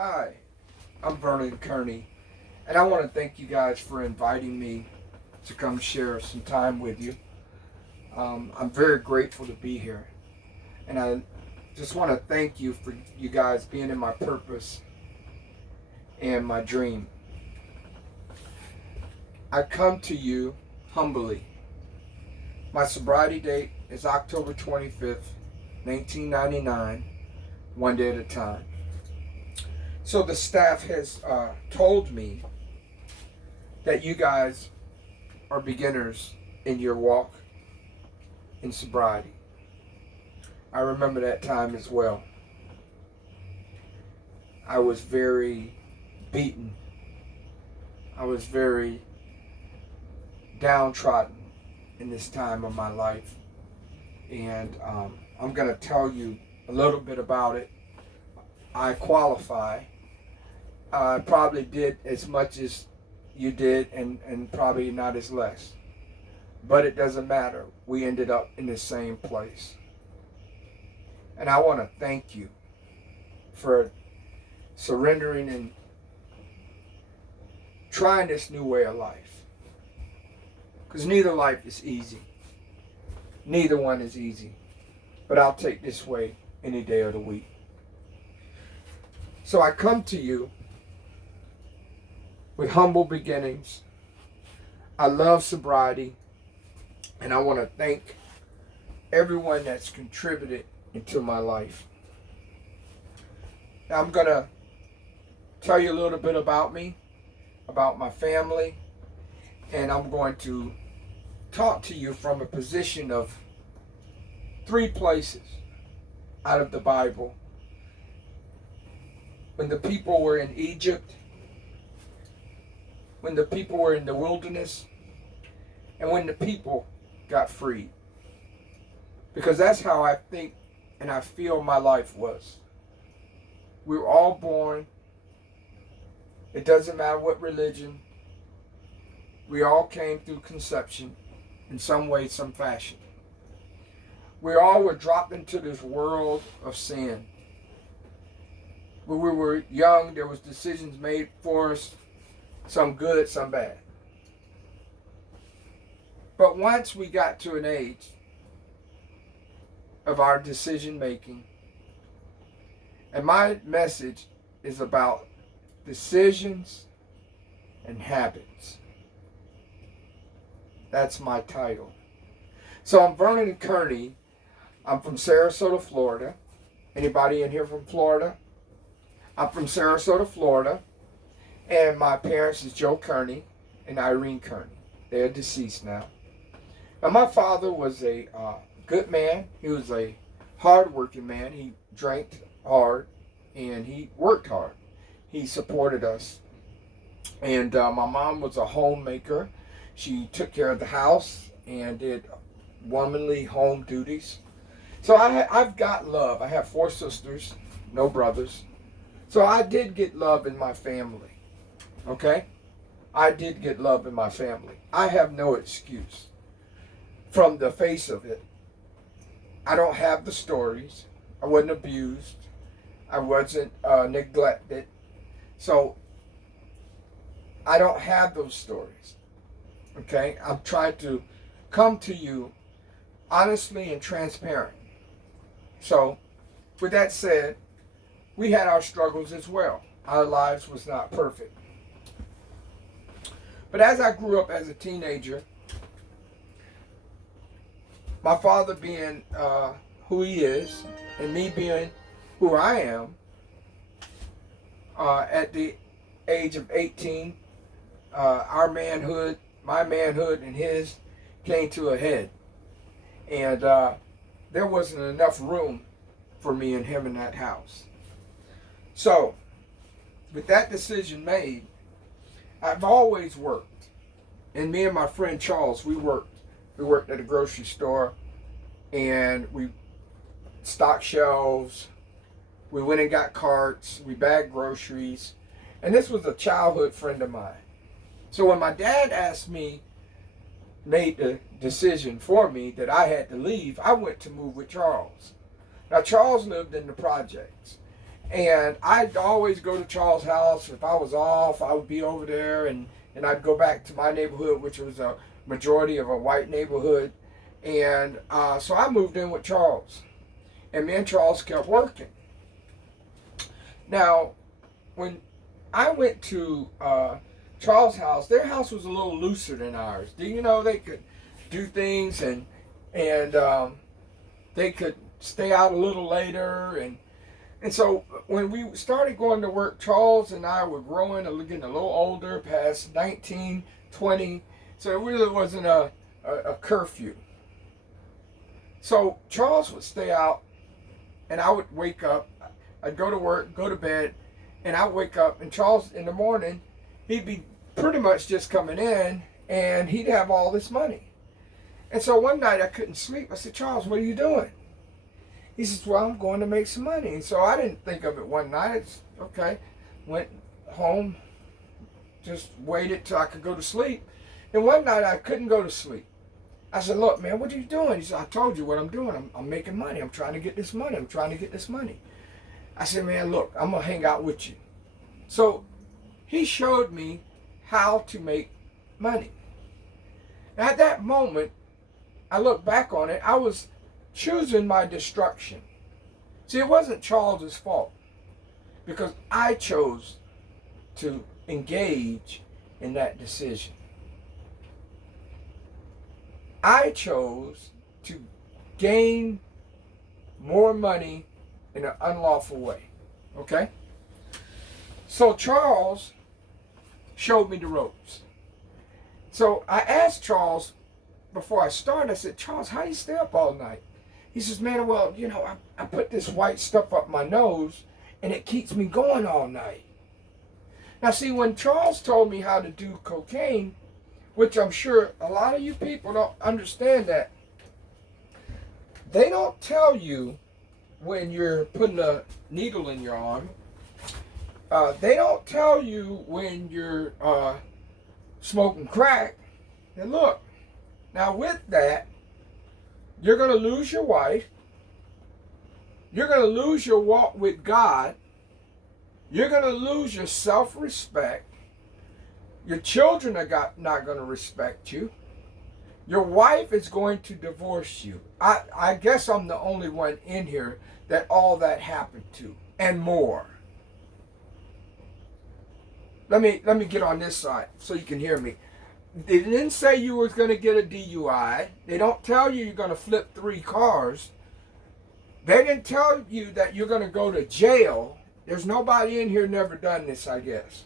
Hi, I'm Vernon Kearney, and I want to thank you guys for inviting me to come share some time with you. I'm very grateful to be here, and I just want to thank you for you guys being in my purpose and my dream. I come to you humbly. My sobriety date is October 25th, 1999, one day at a time. So the staff has told me that you guys are beginners in your walk in sobriety. I remember that time as well. I was very beaten. I was very downtrodden in this time of my life. And I'm going to tell you a little bit about it. I qualify. I probably did as much as you did and probably not as less. But it doesn't matter. We ended up in the same place. And I want to thank you for surrendering and trying this new way of life. Because neither life is easy. Neither one is easy. But I'll take this way any day of the week. So I come to you with humble beginnings. I love sobriety, and I want to thank everyone that's contributed into my life. Now I'm going to tell you a little bit about me, about my family, and I'm going to talk to you from a position of 3 places out of the Bible. When the people were in Egypt, when the people were in the wilderness, and when the people got freed. Because that's how I think and I feel my life was. We were all born. It doesn't matter what religion. We all came through conception in some way, some fashion. We all were dropped into this world of sin. When we were young, there was decisions made for us, some good, some bad. But once we got to an age of our decision making, and my message is about decisions and habits. That's my title. So I'm Vernon Kearney. I'm from Sarasota, Florida. Anybody in here from Florida? I'm from Sarasota, Florida. And my parents is Joe Kearney and Irene Kearney. They're deceased now. Now my father was a good man. He was a hard-working man. He drank hard and he worked hard. He supported us. And my mom was a homemaker. She took care of the house and did womanly home duties. So I've got love. I have 4 sisters, no brothers. So I did get love in my family. Okay? I did get love in my family. I have no excuse from the face of it. I don't have the stories. I wasn't abused. I wasn't neglected. So I don't have those stories. Okay? I'm trying to come to you honestly and transparent. So with that said, we had our struggles as well. Our lives was not perfect. But as I grew up as a teenager, my father being who he is, and me being who I am, at the age of 18, our manhood, my manhood and his, came to a head. And there wasn't enough room for me and him in that house. So, with that decision made, I've always worked. And me and my friend Charles, we worked. We worked at a grocery store and we stocked shelves. We went and got carts. We bagged groceries. And this was a childhood friend of mine. So when my dad made the decision for me that I had to leave, I went to move with Charles. Now Charles lived in the projects. And I'd always go to Charles' house. If I was off, I would be over there, and I'd go back to my neighborhood, which was a majority of a white neighborhood. And so I moved in with Charles. And me and Charles kept working. Now, when I went to Charles' house, their house was a little looser than ours. Do you know they could do things and they could stay out a little later, and so when we started going to work, Charles and I were growing and getting a little older, past 19, 20, so it really wasn't a curfew. So Charles would stay out, and I would wake up. I'd go to work, go to bed, and I'd wake up, and Charles in the morning, he'd be pretty much just coming in, and he'd have all this money. And so one night I couldn't sleep. I said, Charles, what are you doing? He says, well, I'm going to make some money. And so I didn't think of it one night. It's okay. Went home, just waited till I could go to sleep. And one night I couldn't go to sleep. I said, look, man, what are you doing? He said, I told you what I'm doing. I'm making money. I'm trying to get this money. I'm trying to get this money. I said, man, look, I'm going to hang out with you. So he showed me how to make money. At that moment, I look back on it, I was choosing my destruction. See, it wasn't Charles's fault because I chose to engage in that decision. I chose to gain more money in an unlawful way. Okay? So Charles showed me the ropes. So I asked Charles before I started, I said, Charles, how do you stay up all night? He says, man, well, you know, I put this white stuff up my nose and it keeps me going all night. Now, see, when Charles told me how to do cocaine, which I'm sure a lot of you people don't understand that, they don't tell you when you're putting a needle in your arm. They don't tell you when you're smoking crack. And look, now with that, you're going to lose your wife. You're going to lose your walk with God. You're going to lose your self-respect. Your children are not going to respect you. Your wife is going to divorce you. I guess I'm the only one in here that all that happened to, and more. Let me get on this side so you can hear me. They didn't say you was going to get a DUI. They don't tell you you're going to flip 3 cars. They didn't tell you that you're going to go to jail. There's nobody in here never done this, I guess.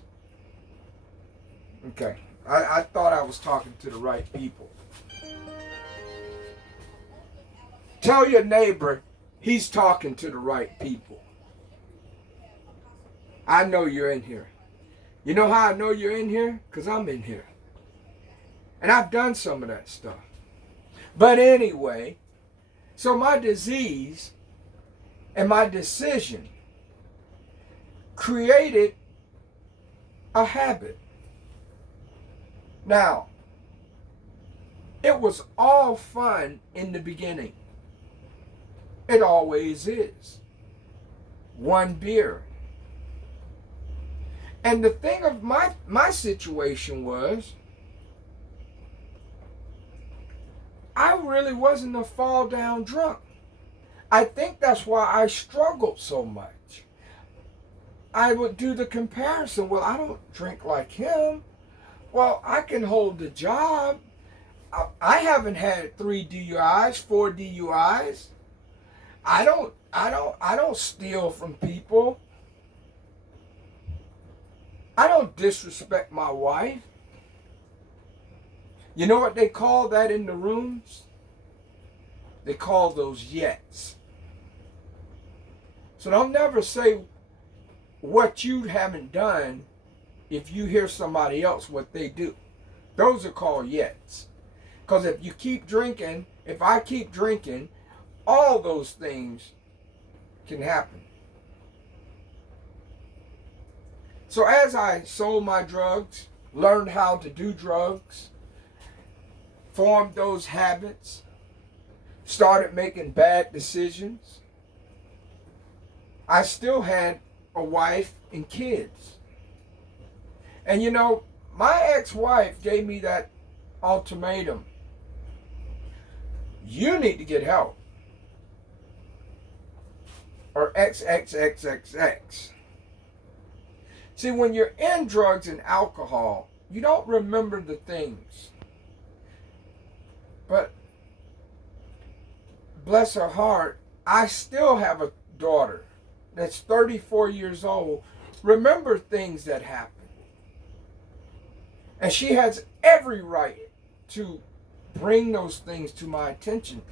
Okay. I thought I was talking to the right people. Tell your neighbor he's talking to the right people. I know you're in here. You know how I know you're in here? Because I'm in here. And I've done some of that stuff. But anyway, so my disease and my decision created a habit. Now, it was all fun in the beginning. It always is. 1 beer. And the thing of my situation was, I really wasn't a fall down drunk. I think that's why I struggled so much. I would do the comparison. Well, I don't drink like him. Well, I can hold the job. I haven't had 3 DUIs, 4 DUIs. I don't steal from people. I don't disrespect my wife. You know what they call that in the rooms? They call those yets. So don't never say what you haven't done if you hear somebody else what they do. Those are called yets. Because if you keep drinking, if I keep drinking, all those things can happen. So as I sold my drugs, learned how to do drugs, formed those habits, started making bad decisions, I still had a wife and kids. And you know, my ex-wife gave me that ultimatum. You need to get help. Or XXXXX. See, when you're in drugs and alcohol, you don't remember the things. But bless her heart, I still have a daughter that's 34 years old. Remember things that happened. And she has every right to bring those things to my attention.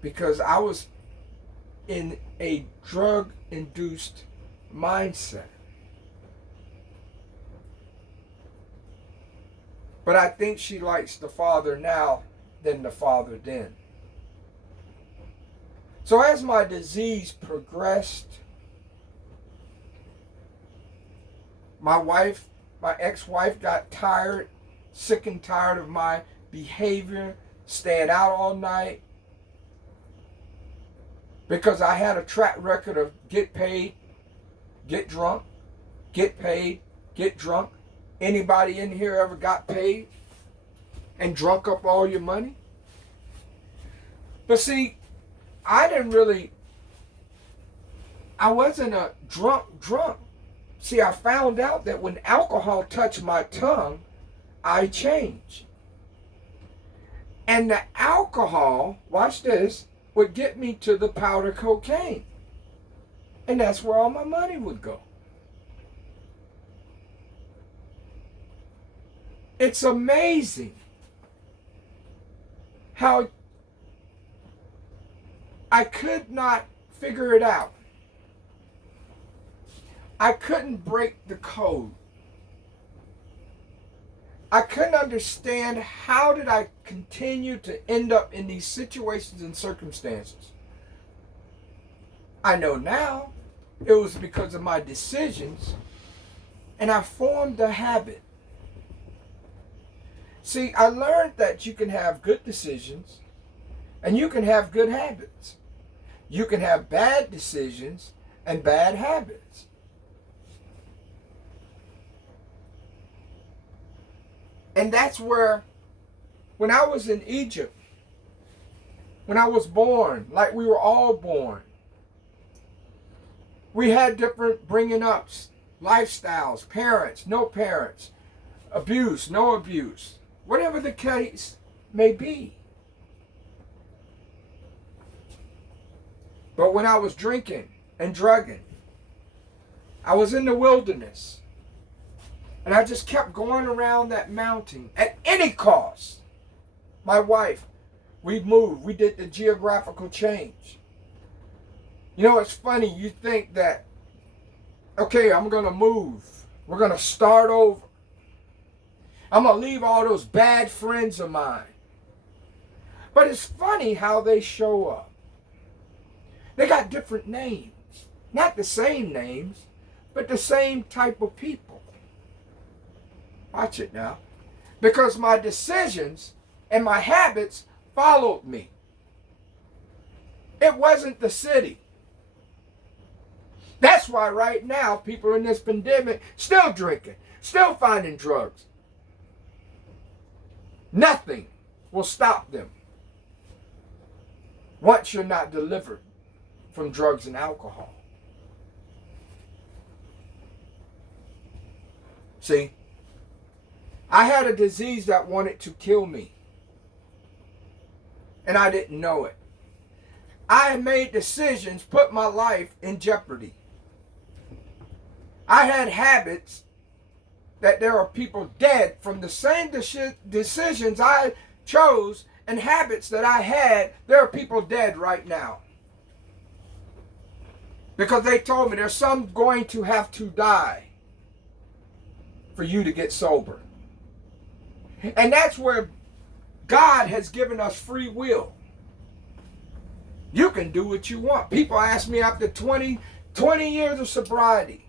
Because I was in a drug-induced mindset. But I think she likes the Father now than the Father then. So as my disease progressed, my ex-wife got tired, sick and tired of my behavior, staying out all night, because I had a track record of get paid, get drunk, get paid, get drunk. Anybody in here ever got paid and drunk up all your money? But see, I wasn't a drunk. See, I found out that when alcohol touched my tongue, I changed. And the alcohol, watch this, would get me to the powder cocaine. And that's where all my money would go. It's amazing how I could not figure it out. I couldn't break the code. I couldn't understand how did I continue to end up in these situations and circumstances. I know now it was because of my decisions, and I formed a habit. See, I learned that you can have good decisions and you can have good habits. You can have bad decisions and bad habits. And that's where, when I was in Egypt, when I was born, like we were all born, we had different bringing ups, lifestyles, parents, no parents, abuse, no abuse, whatever the case may be. But when I was drinking and drugging, I was in the wilderness. And I just kept going around that mountain at any cost. My wife, we moved. We did the geographical change. You know, it's funny. You think that, okay, I'm going to move. We're going to start over. I'm going to leave all those bad friends of mine. But it's funny how they show up. They got different names. Not the same names, but the same type of people. Watch it now. Because my decisions and my habits followed me. It wasn't the city. That's why right now people in this pandemic still drinking, still finding drugs. Nothing will stop them once you're not delivered from drugs and alcohol. See? I had a disease that wanted to kill me. And I didn't know it. I had made decisions, put my life in jeopardy. I had habits that there are people dead from the same decisions I chose and habits that I had. There are people dead right now. Because they told me there's some going to have to die for you to get sober. And that's where God has given us free will. You can do what you want. People ask me after 20 years of sobriety,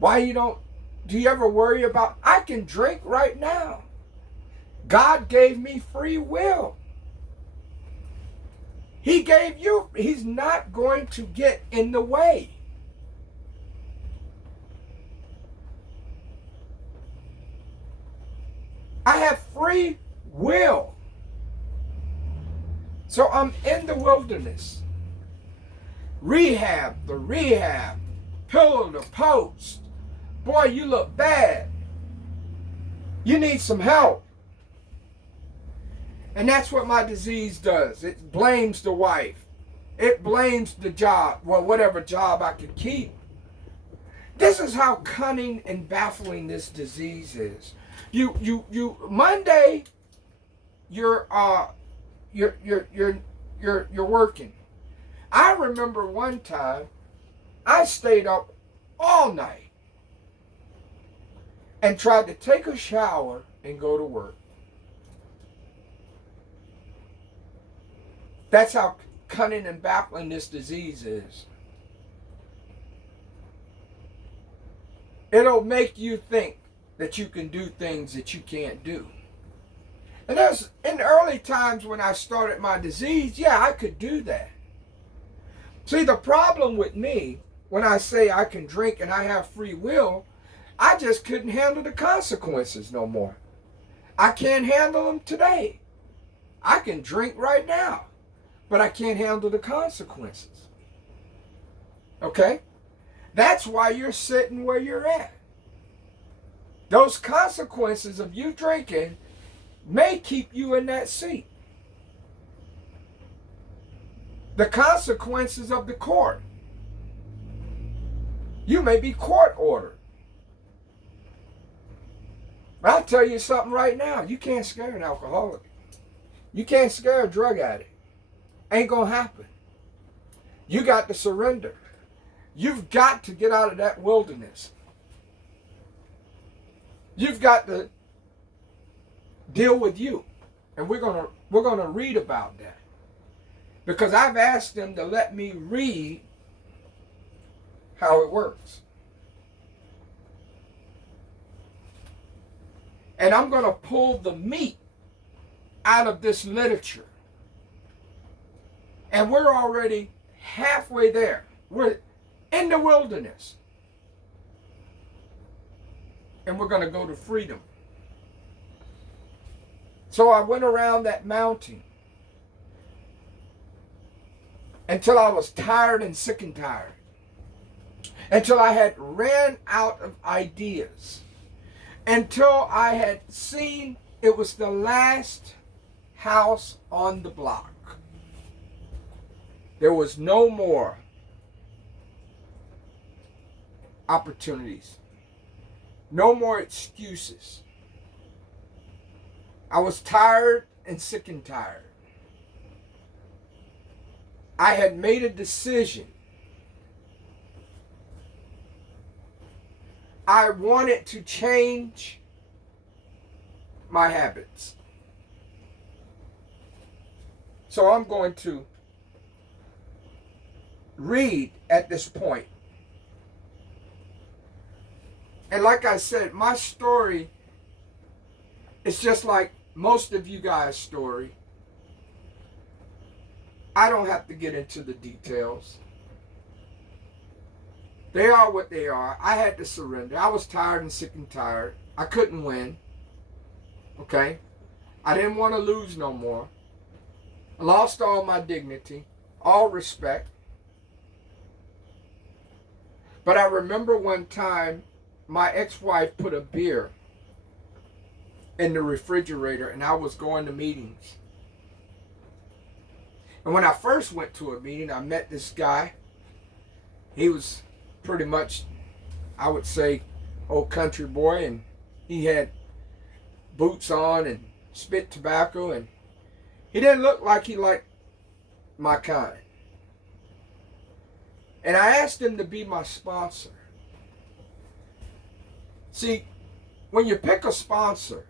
do you ever worry about, I can drink right now. God gave me free will. He gave you, he's not going to get in the way. I have free will. So I'm in the wilderness. Rehab, pillow to post. Boy, you look bad. You need some help. And that's what my disease does. It blames the wife. It blames the job. Well, whatever job I could keep. This is how cunning and baffling this disease is. Monday, you're working. I remember one time I stayed up all night and tried to take a shower and go to work. That's how cunning and baffling this disease is. It'll make you think that you can do things that you can't do. And there's, in early times when I started my disease, yeah, I could do that. See, the problem with me, when I say I can drink and I have free will, I just couldn't handle the consequences no more. I can't handle them today. I can drink right now, but I can't handle the consequences. Okay? That's why you're sitting where you're at. Those consequences of you drinking may keep you in that seat. The consequences of the court. You may be court ordered. But I'll tell you something right now. You can't scare an alcoholic. You can't scare a drug addict. Ain't gonna happen. You got to surrender. You've got to get out of that wilderness. You've got to deal with you. And we're gonna read about that. Because I've asked them to let me read how it works. And I'm going to pull the meat out of this literature. And we're already halfway there. We're in the wilderness. And we're going to go to freedom. So I went around that mountain until I was tired and sick and tired. Until I had ran out of ideas. Until I had seen it was the last house on the block. There was no more opportunities. No more excuses. I was tired and sick and tired. I had made a decision. I wanted to change my habits. So I'm going to read at this point. And like I said, my story is just like most of you guys' story. I don't have to get into the details. They are what they are. I had to surrender. I was tired and sick and tired. I couldn't win. Okay? I didn't want to lose no more. I lost all my dignity, all respect. But I remember one time my ex-wife put a beer in the refrigerator and I was going to meetings. And when I first went to a meeting, I met this guy. He was pretty much, I would say, old country boy, and he had boots on and spit tobacco, and he didn't look like he liked my kind. And I asked him to be my sponsor. See, when you pick a sponsor,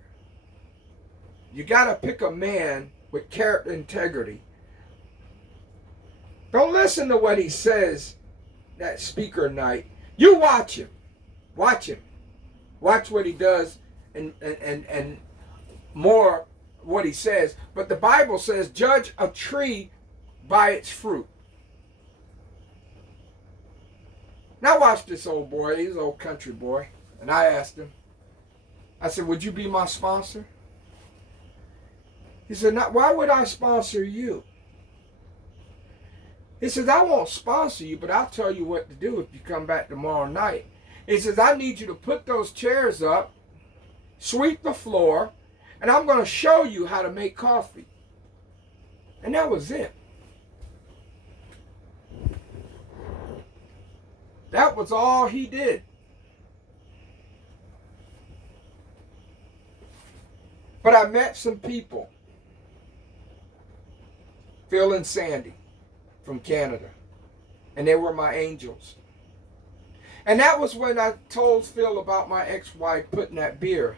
you got to pick a man with character integrity. Don't listen to what he says that speaker night. You watch him. Watch him. Watch what he does and more what he says. But the Bible says, judge a tree by its fruit. Now watch this old boy. He's an old country boy. And I asked him, I said, would you be my sponsor? He said, why would I sponsor you? He says, I won't sponsor you, but I'll tell you what to do if you come back tomorrow night. He says, I need you to put those chairs up, sweep the floor, and I'm going to show you how to make coffee. And that was it. That was all he did. But I met some people, Phil and Sandy from Canada, and they were my angels. And that was when I told Phil about my ex-wife putting that beer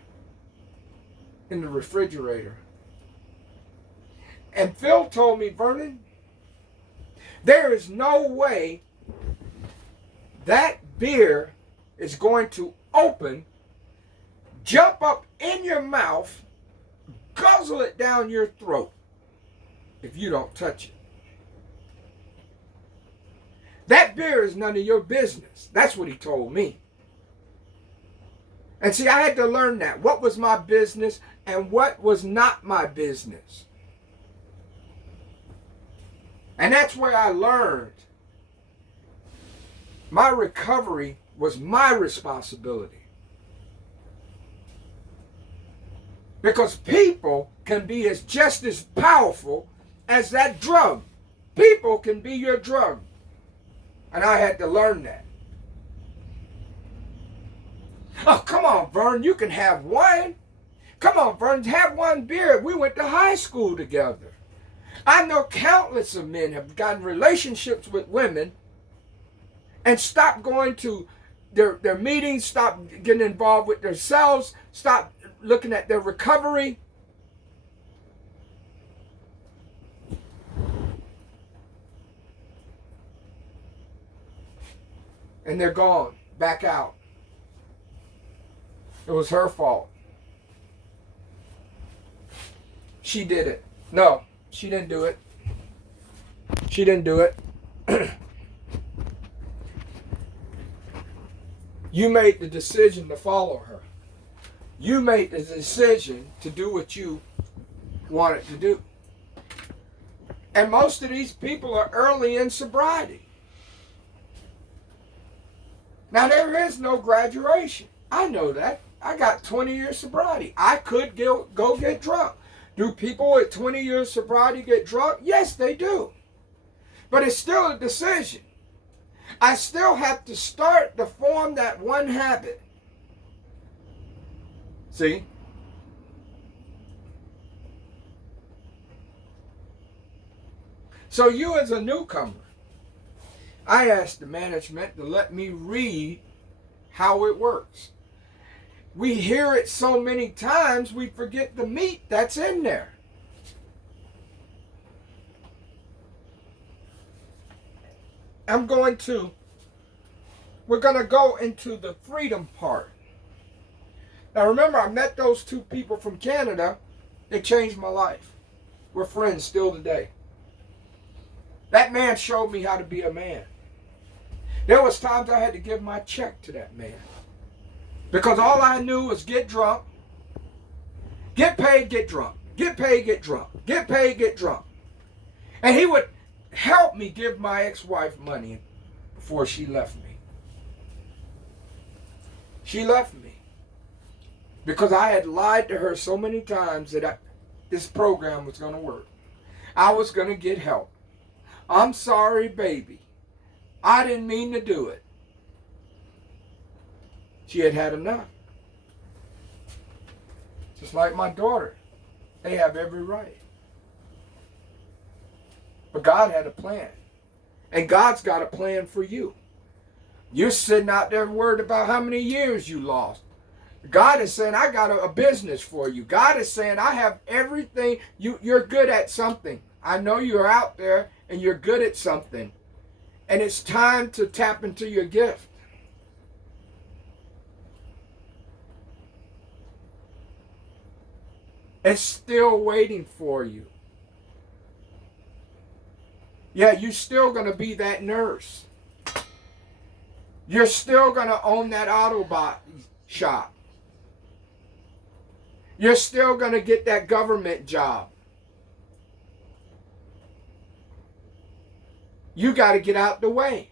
in the refrigerator. And Phil told me, Vernon, there is no way that beer is going to open, jump up in your mouth, guzzle it down your throat if you don't touch it. That beer is none of your business. That's what he told me. And see, I had to learn that. What was my business and what was not my business. And that's where I learned my recovery was my responsibility. Because people can be just as powerful as that drug. People can be your drug. And I had to learn that. Oh, come on, Vern, you can have one. Come on, Vern, have one beer. We went to high school together. I know countless of men have gotten relationships with women and stopped going to their meetings, stopped getting involved with themselves, stopped looking at their recovery. And they're gone, back out. It was her fault. She did it. No, she didn't do it. She didn't do it. You made the decision to follow her. You made the decision to do what you wanted to do. And most of these people are early in sobriety. Now, there is no graduation. I know that. I got 20 years sobriety. I could go get drunk. Do people with 20 years sobriety get drunk? Yes, they do. But it's still a decision. I still have to start to form that one habit. See? So you as a newcomer, I asked the management to let me read how it works. We hear it so many times, we forget the meat that's in there. We're going to go into the freedom part. Now remember, I met those two people from Canada. They changed my life. We're friends still today. That man showed me how to be a man. There was times I had to give my check to that man. Because all I knew was get drunk, get paid, get drunk, get paid, get drunk, get paid, get drunk. And he would help me give my ex-wife money before she left me. She left me because I had lied to her so many times that this program was going to work. I was going to get help. I'm sorry, baby. I didn't mean to do it. She had had enough. Just like my daughter. They have every right. But God had a plan. And God's got a plan for you. You're sitting out there worried about how many years you lost. God is saying, I got a business for you. God is saying, I have everything. You're good at something. I know you're out there and you're good at something. And it's time to tap into your gift. It's still waiting for you. Yeah, you're still going to be that nurse. You're still going to own that auto shop. You're still going to get that government job. You got to get out the way.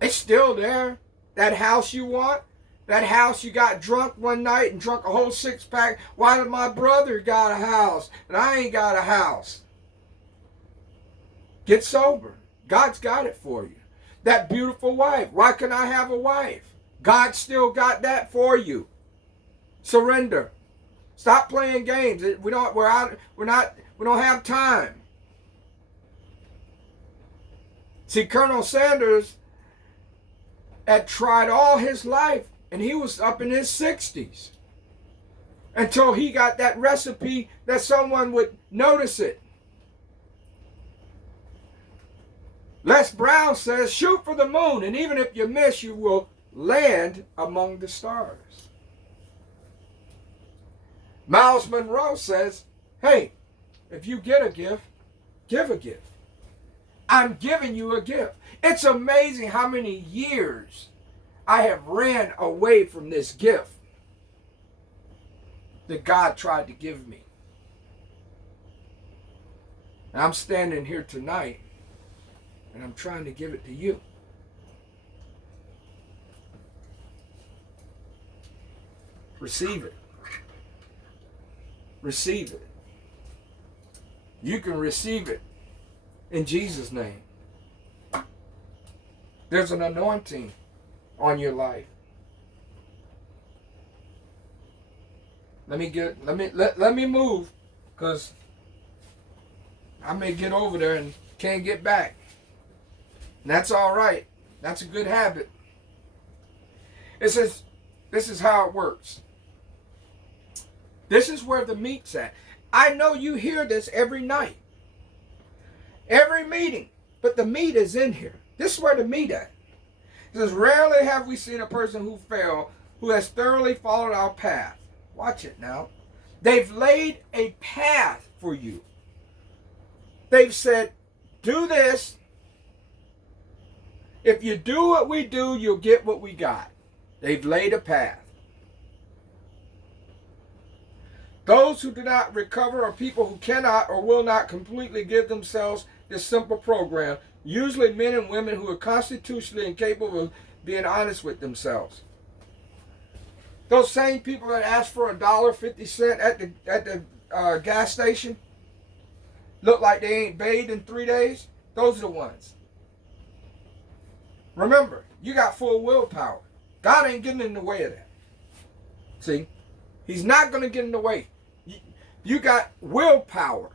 It's still there. That house you want, that house you got drunk one night and drunk a whole 6-pack. Why did my brother got a house and I ain't got a house? Get sober. God's got it for you. That beautiful wife. Why can I have a wife? God still got that for you. Surrender. Stop playing games. We don't have time. See, Colonel Sanders had tried all his life, and he was up in his 60s until he got that recipe that someone would notice it. Les Brown says, shoot for the moon, and even if you miss, you will land among the stars. Miles Monroe says, hey, if you get a gift, give a gift. I'm giving you a gift. It's amazing how many years I have ran away from this gift that God tried to give me. And I'm standing here tonight and I'm trying to give it to you. Receive it. Receive it. You can receive it in Jesus' name. There's an anointing on your life. Let me move, because I may get over there and can't get back. And that's all right. That's a good habit. It says, this is how it works. This is where the meat's at. I know you hear this every night. Every meeting. But the meat is in here. This is where the meat at. It says, rarely have we seen a person who fell, who has thoroughly followed our path. Watch it now. They've laid a path for you. They've said, do this. If you do what we do, you'll get what we got. They've laid a path. Those who do not recover are people who cannot or will not completely give themselves this simple program, usually men and women who are constitutionally incapable of being honest with themselves. Those same people that ask for $1.50 at the gas station, look like they ain't bathed in 3 days, those are the ones. Remember, you got full willpower. God ain't getting in the way of that. See? He's not going to get in the way. You got willpower.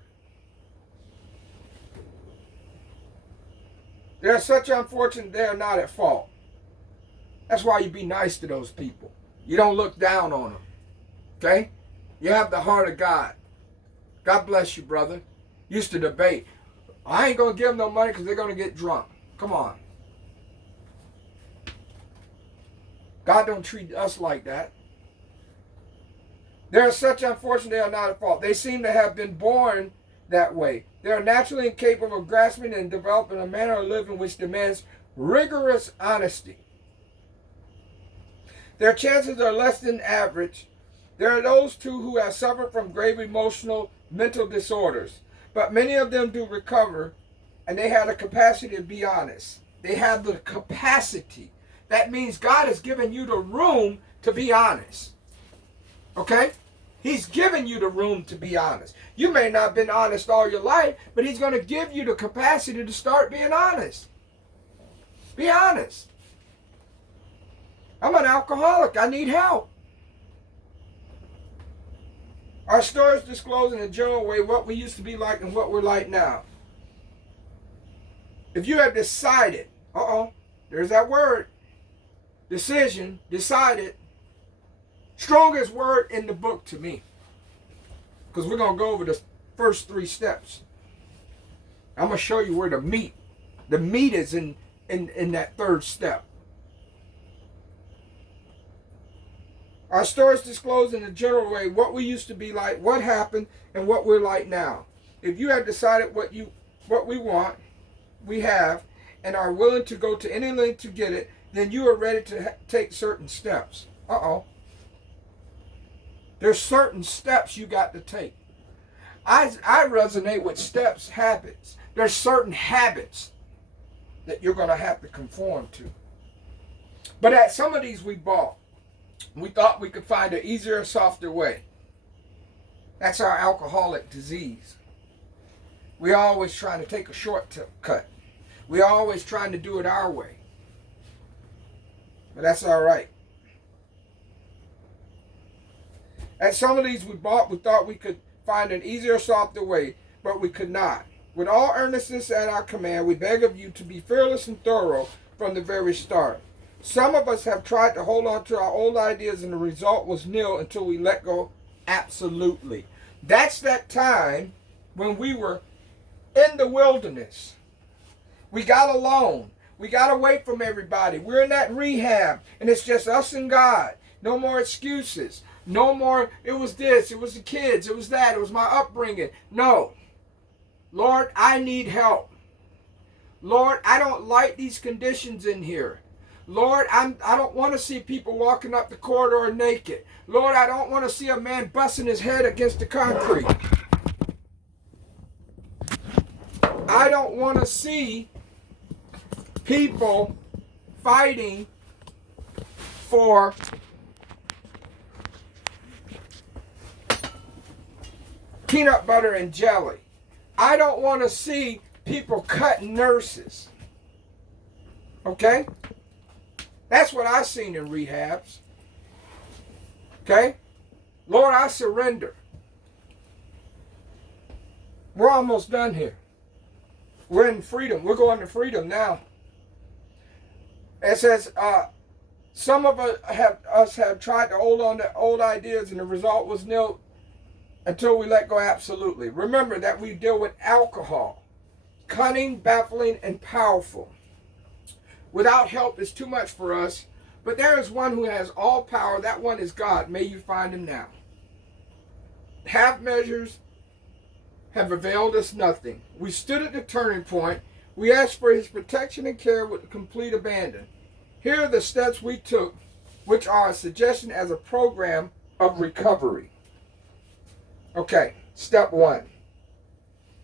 They're such unfortunate they are not at fault. That's why you be nice to those people. You don't look down on them. Okay? You have the heart of God. God bless you, brother. Used to debate. I ain't going to give them no money because they're going to get drunk. Come on. God don't treat us like that. They are such unfortunate they are not at fault. They seem to have been born that way. They are naturally incapable of grasping and developing a manner of living which demands rigorous honesty. Their chances are less than average. There are those too who have suffered from grave emotional mental disorders, but many of them do recover, and they have the capacity to be honest. They have the capacity. That means God has given you the room to be honest. Okay? He's given you the room to be honest. You may not have been honest all your life, but he's going to give you the capacity to start being honest. Be honest. I'm an alcoholic. I need help. Our stories disclose in a general way what we used to be like and what we're like now. If you have decided, there's that word, decision, decided, strongest word in the book to me. Because we're going to go over the first 3 steps. I'm going to show you where the meat is in that 3rd step. Our stories disclose in a general way what we used to be like, what happened, and what we're like now. If you have decided what you what we want, we have, and are willing to go to any length to get it, then you are ready to take certain steps. There's certain steps you got to take. I resonate with steps, habits. There's certain habits that you're going to have to conform to. But at some of these we bought, we thought we could find an easier, softer way. That's our alcoholic disease. We're always trying to take a shortcut. We're always trying to do it our way. But that's all right. At some of these we bought, we thought we could find an easier, softer way, but we could not. With all earnestness at our command, we beg of you to be fearless and thorough from the very start. Some of us have tried to hold on to our old ideas, and the result was nil until we let go absolutely. That's that time when we were in the wilderness. We got alone. We got away from everybody. We're in that rehab, and it's just us and God. No more excuses. No more, it was this, it was the kids, it was that, it was my upbringing. No. Lord, I need help. Lord, I don't like these conditions in here. Lord, I don't want to see people walking up the corridor naked. Lord, I don't want to see a man busting his head against the concrete. I don't want to see people fighting for peanut butter and jelly. I don't want to see people cutting nurses. Okay? That's what I've seen in rehabs. Okay? Lord, I surrender. We're almost done here. We're in freedom. We're going to freedom now. It says, some of us have tried to hold on to old ideas, and the result was nil until we let go absolutely. Remember that we deal with alcohol. Cunning, baffling, and powerful. Without help is too much for us, but there is one who has all power. That one is God. May you find him now. Half measures have availed us nothing. We stood at the turning point. We asked for his protection and care with complete abandon. Here are the steps we took, which are a suggestion as a program of recovery. Okay, step 1.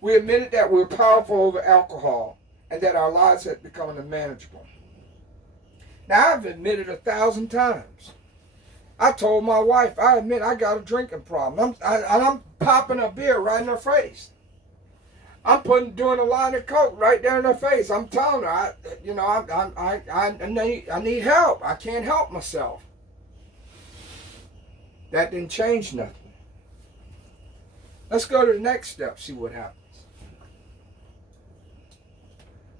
We admitted that we were powerful over alcohol and that our lives had become unmanageable. Now, I've admitted 1,000 times. I told my wife, I admit I got a drinking problem. I'm popping a beer right in her face. I'm doing a line of coke right there in her face. I'm telling her, I need help. I can't help myself. That didn't change nothing. Let's go to the next step, see what happens.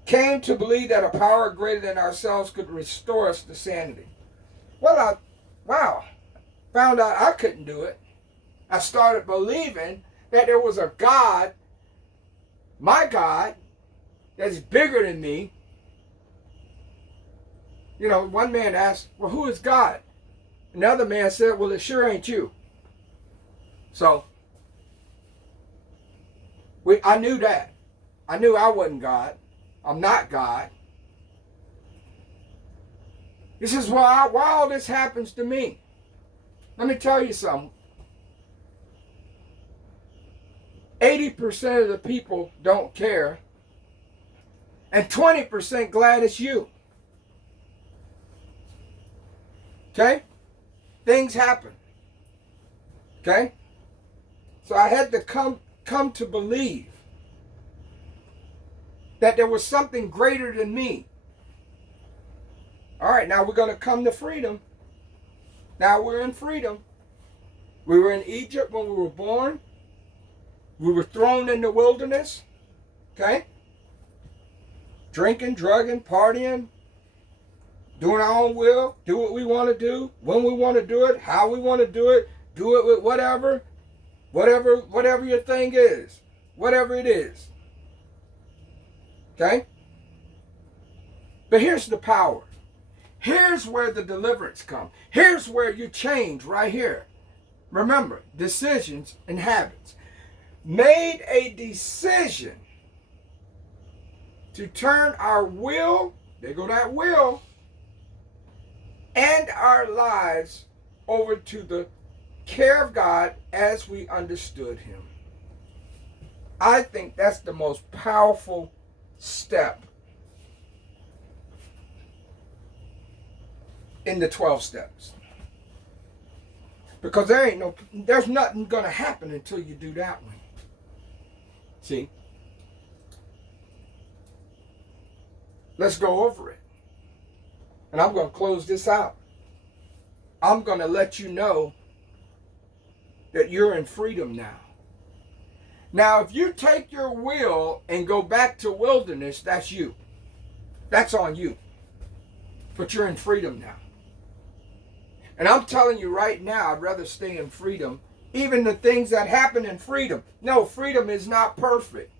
Came to believe that a power greater than ourselves could restore us to sanity. Well, found out I couldn't do it. I started believing that there was a God, my God, that's bigger than me. You know, one man asked, well, who is God? Another man said, well, it sure ain't you. So, I knew that. I knew I wasn't God. I'm not God. He says, why all this happens to me? Let me tell you something. 80% of the people don't care, and 20% glad it's you. Okay? Things happen. Okay? So I had to come to believe that there was something greater than me. All right, now we're going to come to freedom. Now we're in freedom. We were in Egypt when we were born. We were thrown in the wilderness. Okay? Drinking, drugging, partying, doing our own will, do what we want to do, when we want to do it, how we want to do it with whatever your thing is, whatever it is. Okay? But here's the power. Here's where the deliverance comes. Here's where you change right here. Remember, decisions and habits. Made a decision to turn our will, there go that will, and our lives over to the care of God as we understood him. I think that's the most powerful step in the 12 steps. Because there's nothing going to happen until you do that one. See? Let's go over it. And I'm going to close this out. I'm going to let you know that you're in freedom now. Now, if you take your will and go back to wilderness, that's you. That's on you. But you're in freedom now. And I'm telling you right now, I'd rather stay in freedom. Even the things that happen in freedom. No, freedom is not perfect.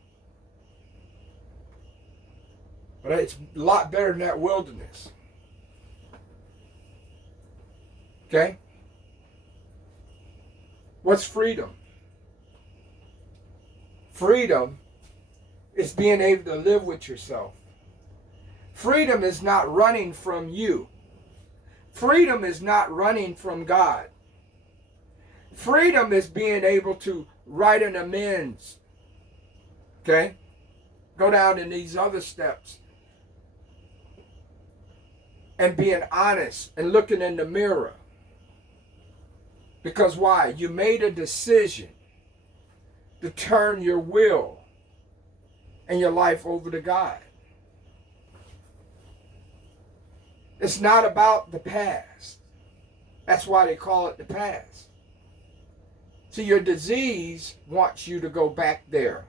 But it's a lot better than that wilderness. Okay? What's freedom? Freedom is being able to live with yourself. Freedom is not running from you. Freedom is not running from God. Freedom is being able to write an amends. Okay? Go down in these other steps. And being honest and looking in the mirror. Because why? You made a decision to turn your will and your life over to God. It's not about the past. That's why they call it the past. See, your disease wants you to go back there.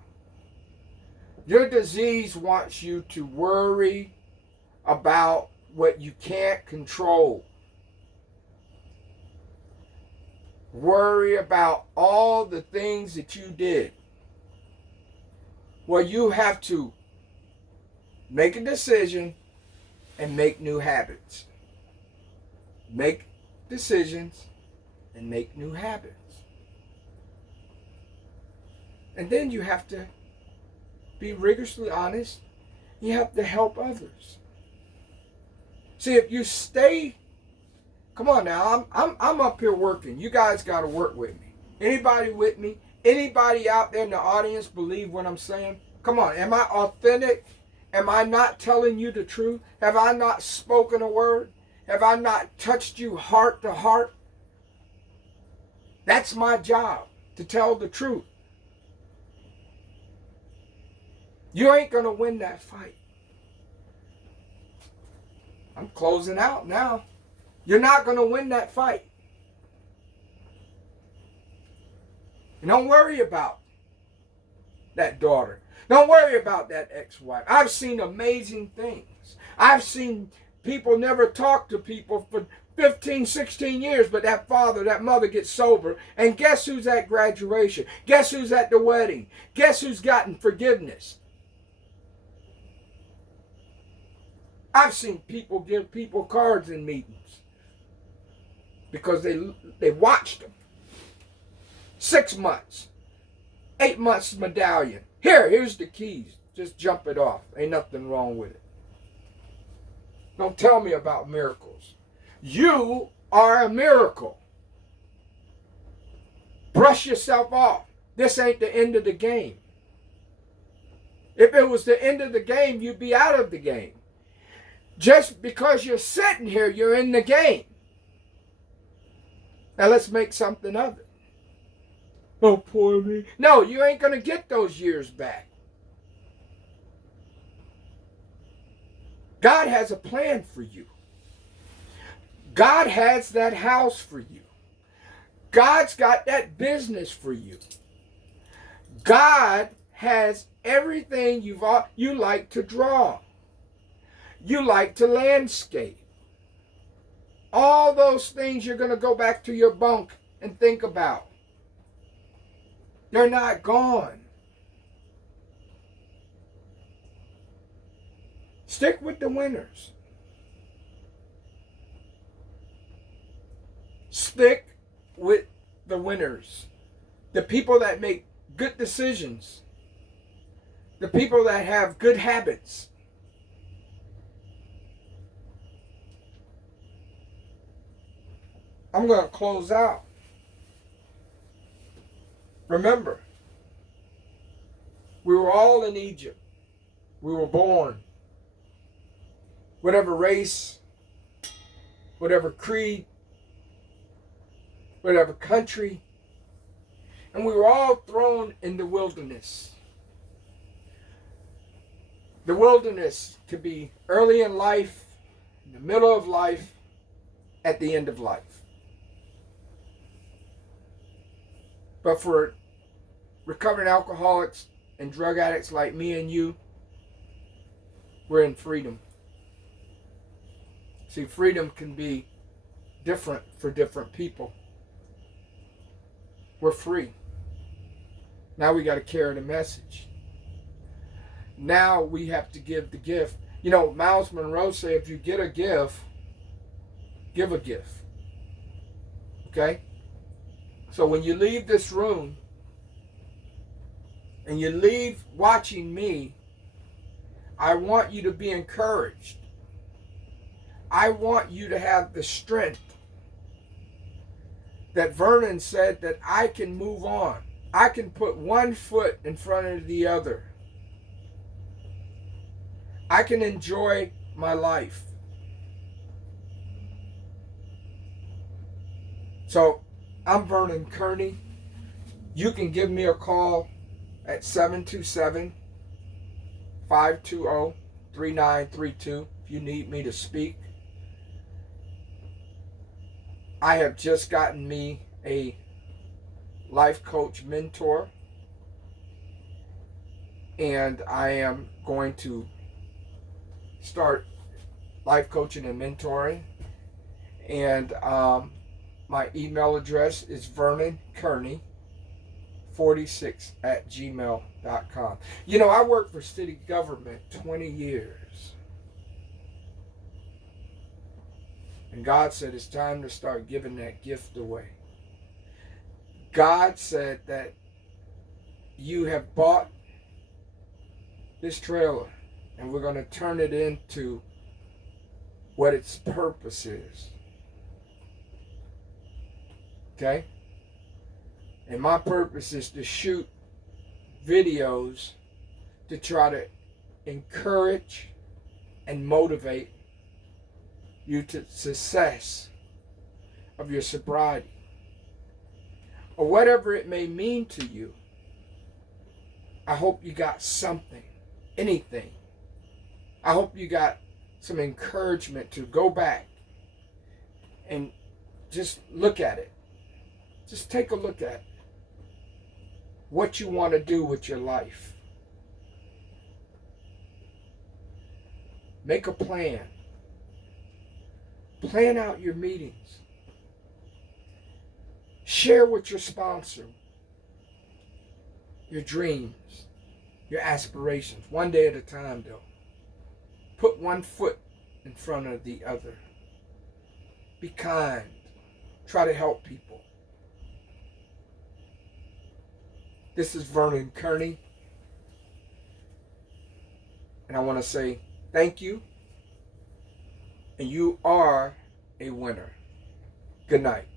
Your disease wants you to worry about what you can't control. Worry about all the things that you did. Well, you have to make a decision and make new habits. Make decisions and make new habits. And then you have to be rigorously honest. You have to help others. See, if you stay, come on now, I'm up here working. You guys got to work with me. Anybody with me? Anybody out there in the audience believe what I'm saying? Come on, am I authentic? Am I not telling you the truth? Have I not spoken a word? Have I not touched you heart to heart? That's my job, to tell the truth. You ain't going to win that fight. I'm closing out now. You're not going to win that fight. And don't worry about that daughter. Don't worry about that ex-wife. I've seen amazing things. I've seen people never talk to people for 15, 16 years, but that father, that mother gets sober. And guess who's at graduation? Guess who's at the wedding? Guess who's gotten forgiveness? I've seen people give people cards in meetings because they watched them. 6 months, 8 months medallion. Here's the keys. Just jump it off. Ain't nothing wrong with it. Don't tell me about miracles. You are a miracle. Brush yourself off. This ain't the end of the game. If it was the end of the game, you'd be out of the game. Just because you're sitting here, you're in the game. Now let's make something of it. Oh, poor me. No, you ain't going to get those years back. God has a plan for you. God has that house for you. God's got that business for you. God has everything you like to draw. You like to landscape. All those things you're going to go back to your bunk and think about. They're not gone. Stick with the winners. Stick with the winners. The people that make good decisions. The people that have good habits. I'm going to close out. Remember, we were all in Egypt. We were born. Whatever race, whatever creed, whatever country. And we were all thrown in the wilderness. The wilderness could be early in life, in the middle of life, at the end of life. But for recovering alcoholics and drug addicts like me and you, we're in freedom. See, freedom can be different for different people. We're free. Now we got to carry the message. Now we have to give the gift. You know, Miles Monroe said, if you get a gift, give a gift. Okay? So when you leave this room and you leave watching me, I want you to be encouraged. I want you to have the strength that Vernon said that I can move on. I can put one foot in front of the other. I can enjoy my life. So, I'm Vernon Kearney. You can give me a call at 727-520-3932 if you need me to speak. I have just gotten me a life coach mentor, and I am going to start life coaching and mentoring. And my email address is vernonkearney46@gmail.com. You know, I worked for city government 20 years. And God said it's time to start giving that gift away. God said that you have bought this trailer and we're going to turn it into what its purpose is. Okay? And my purpose is to shoot videos to try to encourage and motivate you to success of your sobriety, or whatever it may mean to you. I hope you got something, anything. I hope you got some encouragement to go back and just look at it. Just take a look at what you want to do with your life. Make a plan. Plan out your meetings. Share with your sponsor your dreams, your aspirations, one day at a time though. Put one foot in front of the other. Be kind. Try to help people. This is Vernon Kearney, and I want to say thank you, and you are a winner. Good night.